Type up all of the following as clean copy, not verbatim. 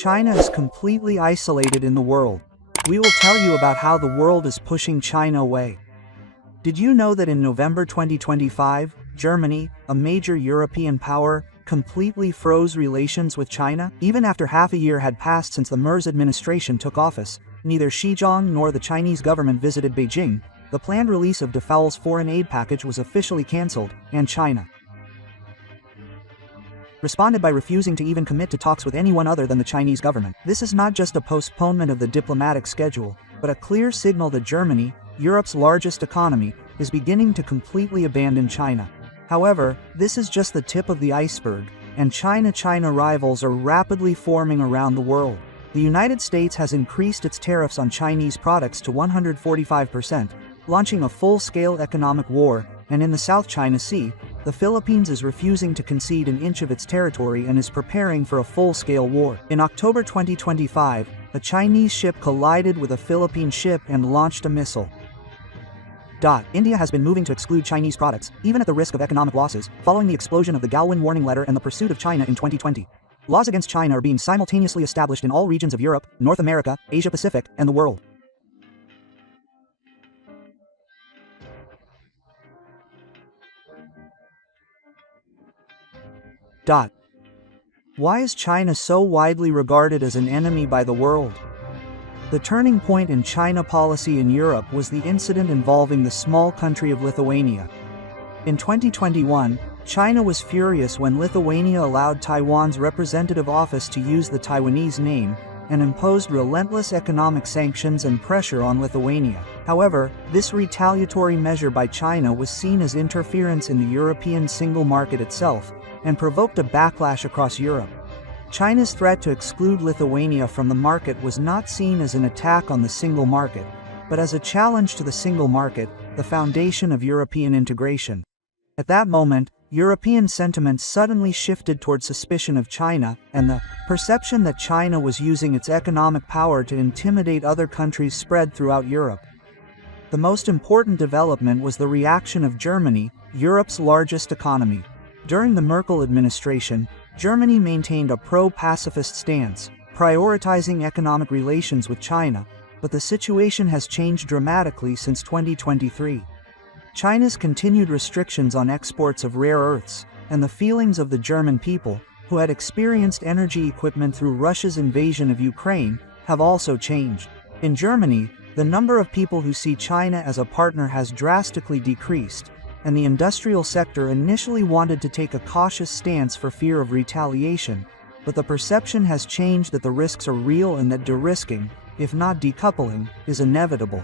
China is completely isolated in the world. We will tell you about how the world is pushing China away. Did you know that in November 2025, Germany, a major European power, completely froze relations with China? Even after half a year had passed since the MERS administration took office, neither Xi Jinping nor the Chinese government visited Beijing. The planned release of de Gaulle's foreign aid package was officially cancelled, and China responded by refusing to even commit to talks with anyone other than the Chinese government. This is not just a postponement of the diplomatic schedule, but a clear signal that Germany, Europe's largest economy, is beginning to completely abandon China. However, this is just the tip of the iceberg, and China-China rivals are rapidly forming around the world. The United States has increased its tariffs on Chinese products to 145%, launching a full-scale economic war, and in the South China Sea, the Philippines is refusing to concede an inch of its territory and is preparing for a full-scale war. In October 2025, a Chinese ship collided with a Philippine ship and launched a missile. India has been moving to exclude Chinese products, even at the risk of economic losses, following the explosion of the Galwan warning letter and the pursuit of China in 2020. Laws against China are being simultaneously established in all regions of Europe, North America, Asia Pacific, and the world. Why is China so widely regarded as an enemy by the world? The turning point in China policy in Europe was the incident involving the small country of Lithuania. In 2021, China was furious when Lithuania allowed Taiwan's representative office to use the Taiwanese name, and imposed relentless economic sanctions and pressure on Lithuania. However, this retaliatory measure by China was seen as interference in the European single market itself, and provoked a backlash across Europe. China's threat to exclude Lithuania from the market was not seen as an attack on the single market, but as a challenge to the single market, the foundation of European integration. At that moment, European sentiment suddenly shifted toward suspicion of China, and the perception that China was using its economic power to intimidate other countries spread throughout Europe. The most important development was the reaction of Germany, Europe's largest economy. During the Merkel administration, Germany maintained a pro-pacifist stance, prioritizing economic relations with China, but the situation has changed dramatically since 2023. China's continued restrictions on exports of rare earths, and the feelings of the German people, who had experienced energy equipment through Russia's invasion of Ukraine, have also changed. In Germany, the number of people who see China as a partner has drastically decreased, and the industrial sector initially wanted to take a cautious stance for fear of retaliation, but the perception has changed that the risks are real and that de-risking, if not decoupling, is inevitable.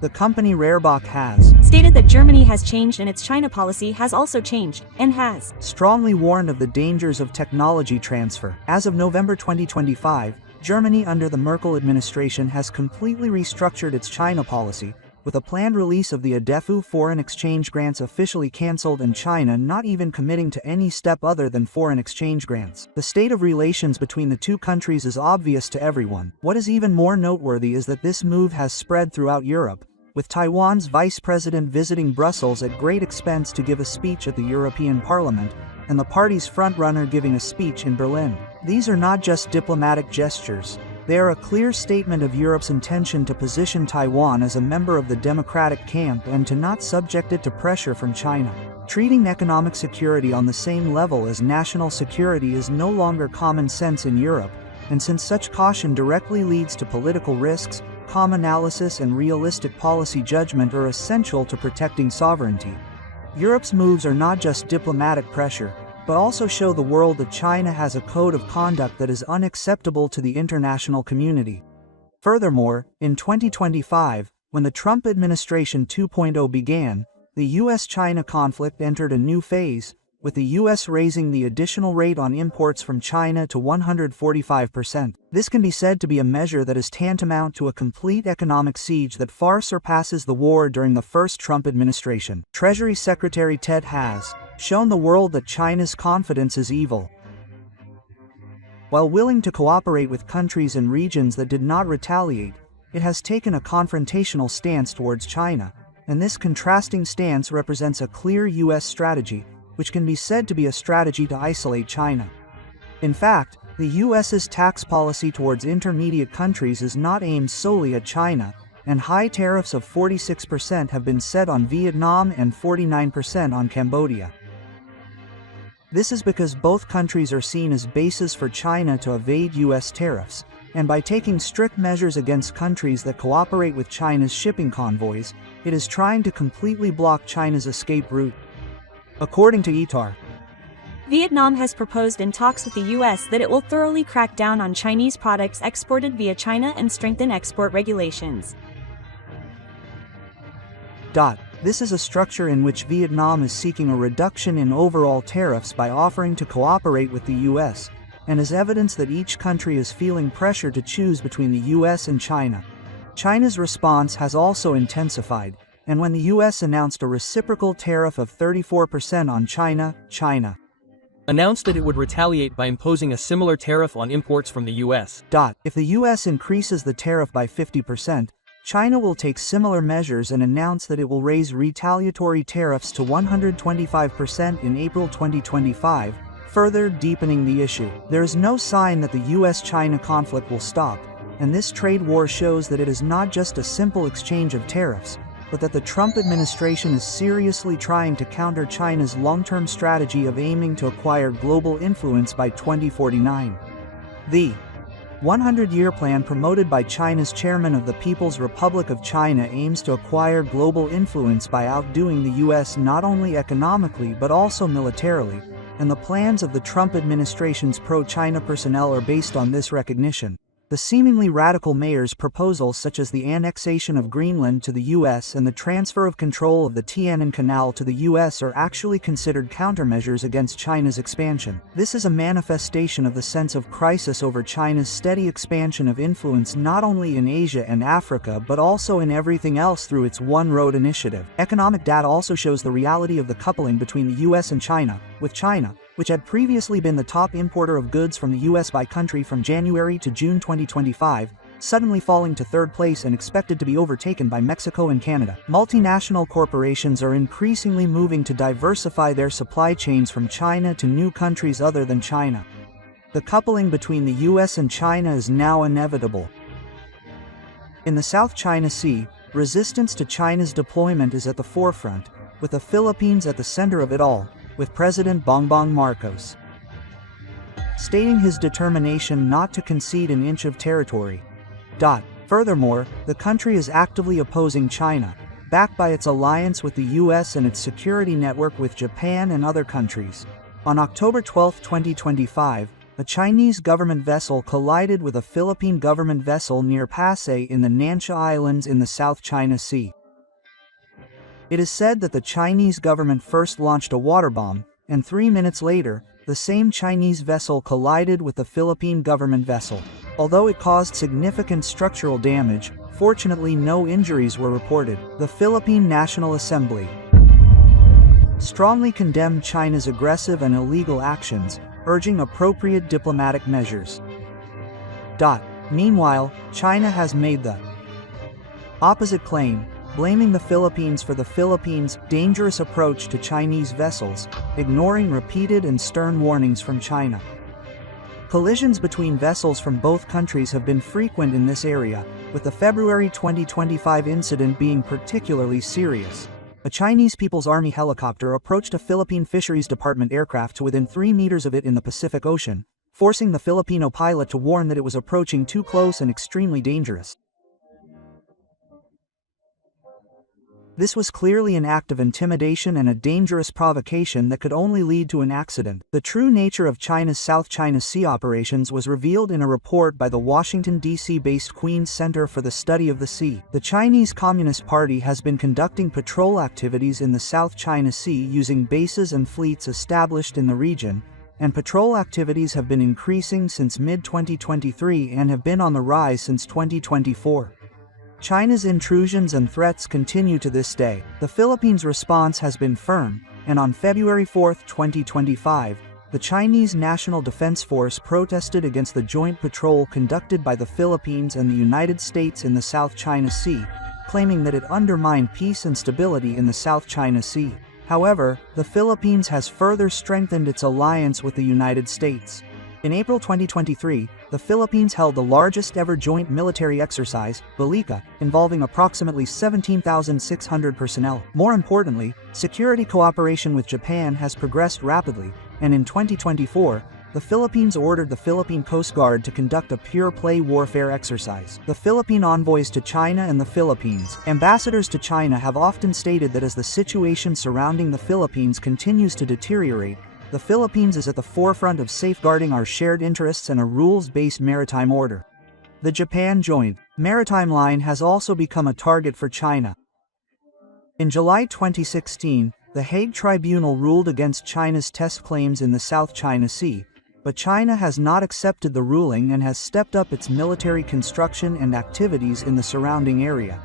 The company Rarebach has stated that Germany has changed and its China policy has also changed, and has strongly warned of the dangers of technology transfer. As of November 2025, Germany under the Merkel administration has completely restructured its China policy, with a planned release of the ADEFU foreign exchange grants officially cancelled and China not even committing to any step other than foreign exchange grants. The state of relations between the two countries is obvious to everyone. What is even more noteworthy is that this move has spread throughout Europe, with Taiwan's vice president visiting Brussels at great expense to give a speech at the European Parliament, and the party's frontrunner giving a speech in Berlin. These are not just diplomatic gestures. They are a clear statement of Europe's intention to position Taiwan as a member of the democratic camp and to not subject it to pressure from China. Treating economic security on the same level as national security is no longer common sense in Europe, and since such caution directly leads to political risks, calm analysis and realistic policy judgment are essential to protecting sovereignty. Europe's moves are not just diplomatic pressure, but also show the world that China has a code of conduct that is unacceptable to the international community. Furthermore, in 2025, when the Trump administration 2.0 began, the US-China conflict entered a new phase, with the US raising the additional rate on imports from China to 145%. This can be said to be a measure that is tantamount to a complete economic siege that far surpasses the war during the first Trump administration. Treasury Secretary Ted has shown the world that China's confidence is evil. While willing to cooperate with countries and regions that did not retaliate, it has taken a confrontational stance towards China, and this contrasting stance represents a clear US strategy, which can be said to be a strategy to isolate China. In fact, The US's tax policy towards intermediate countries is not aimed solely at China, and high tariffs of 46% have been set on Vietnam and 49% on Cambodia. This is because both countries are seen as bases for China to evade US tariffs, and by taking strict measures against countries that cooperate with China's shipping convoys, it is trying to completely block China's escape route. According to ITAR, Vietnam has proposed in talks with the US that it will thoroughly crack down on Chinese products exported via China and strengthen export regulations. This is a structure in which Vietnam is seeking a reduction in overall tariffs by offering to cooperate with the US, and is evidence that each country is feeling pressure to choose between the US and China. China's response has also intensified, and when the US announced a reciprocal tariff of 34% on China announced that it would retaliate by imposing a similar tariff on imports from the US. If the US increases the tariff by 50%, China will take similar measures and announce that it will raise retaliatory tariffs to 125% in April 2025, further deepening the issue. There is no sign that the US-China conflict will stop, and this trade war shows that it is not just a simple exchange of tariffs, but that the Trump administration is seriously trying to counter China's long-term strategy of aiming to acquire global influence by 2049. The 100-year plan promoted by China's chairman of the People's Republic of China aims to acquire global influence by outdoing the US not only economically but also militarily, and the plans of the Trump administration's pro-China personnel are based on this recognition. The seemingly radical mayor's proposals such as the annexation of Greenland to the US and the transfer of control of the Tiananmen Canal to the US are actually considered countermeasures against China's expansion. This is a manifestation of the sense of crisis over China's steady expansion of influence not only in Asia and Africa but also in everything else through its One Road initiative. Economic data also shows the reality of the coupling between the US and China, with China, which had previously been the top importer of goods from the US by country from January to June 2025, suddenly falling to third place and expected to be overtaken by Mexico and Canada. Multinational corporations are increasingly moving to diversify their supply chains from China to new countries other than China. The coupling between the US and China is now inevitable. In the South China Sea, resistance to China's deployment is at the forefront, with the Philippines at the center of it all, with President Bongbong Marcos stating his determination not to concede an inch of territory. Furthermore, the country is actively opposing China, backed by its alliance with the US and its security network with Japan and other countries. On October 12, 2025, a Chinese government vessel collided with a Philippine government vessel near Pasay in the Nansha Islands in the South China Sea. It is said that the Chinese government first launched a water bomb, and 3 minutes later, the same Chinese vessel collided with the Philippine government vessel. Although it caused significant structural damage, fortunately no injuries were reported. The Philippine National Assembly strongly condemned China's aggressive and illegal actions, urging appropriate diplomatic measures. Meanwhile, China has made the opposite claim, blaming the Philippines for the Philippines' dangerous approach to Chinese vessels, ignoring repeated and stern warnings from China. Collisions between vessels from both countries have been frequent in this area, with the February 2025 incident being particularly serious. A Chinese People's Army helicopter approached a Philippine Fisheries Department aircraft to within 3 meters of it in the Pacific Ocean, forcing the Filipino pilot to warn that it was approaching too close and extremely dangerous. This was clearly an act of intimidation and a dangerous provocation that could only lead to an accident. The true nature of China's South China Sea operations was revealed in a report by the Washington, D.C.-based Queen's Center for the Study of the Sea. The Chinese Communist Party has been conducting patrol activities in the South China Sea using bases and fleets established in the region, and patrol activities have been increasing since mid-2023 and have been on the rise since 2024. China's intrusions and threats continue to this day. The Philippines' response has been firm, and on February 4, 2025, the Chinese National Defense Force protested against the joint patrol conducted by the Philippines and the United States in the South China Sea, claiming that it undermined peace and stability in the South China Sea. However, the Philippines has further strengthened its alliance with the United States. In April 2023, the Philippines held the largest ever joint military exercise, Balika, involving approximately 17,600 personnel. More importantly, security cooperation with Japan has progressed rapidly, and in 2024, the Philippines ordered the Philippine Coast Guard to conduct a pure-play warfare exercise. The Philippine envoys to China and the Philippines, ambassadors to China, have often stated that as the situation surrounding the Philippines continues to deteriorate, the Philippines is at the forefront of safeguarding our shared interests and a rules-based maritime order. The Japan Joint Maritime Line has also become a target for China. In July 2016, the Hague Tribunal ruled against China's test claims in the South China Sea, but China has not accepted the ruling and has stepped up its military construction and activities in the surrounding area.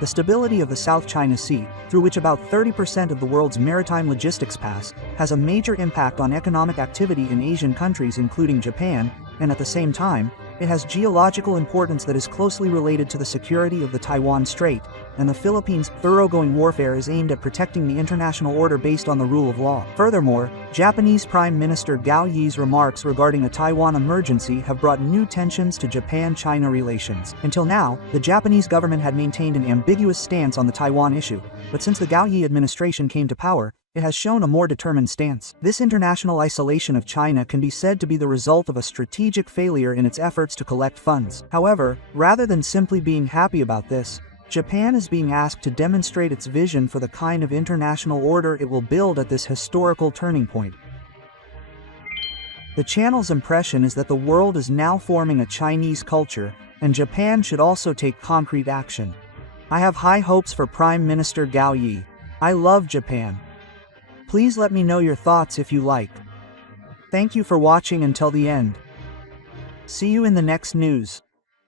The stability of the South China Sea, through which about 30% of the world's maritime logistics pass, has a major impact on economic activity in Asian countries including Japan, and at the same time, it has geological importance that is closely related to the security of the Taiwan Strait, and the Philippines' thoroughgoing warfare is aimed at protecting the international order based on the rule of law. Furthermore, Japanese Prime Minister Gao Yi's remarks regarding a Taiwan emergency have brought new tensions to Japan-China relations. Until now, the Japanese government had maintained an ambiguous stance on the Taiwan issue, but since the Gao Yi administration came to power, it has shown a more determined stance. This international isolation of China can be said to be the result of a strategic failure in its efforts to collect funds. However, rather than simply being happy about this, Japan is being asked to demonstrate its vision for the kind of international order it will build at this historical turning point. The channel's impression is that the world is now forming a Chinese culture, and Japan should also take concrete action. I have high hopes for Prime Minister Gao Yi. I love Japan. Please let me know your thoughts if you like. Thank you for watching until the end. See you in the next news.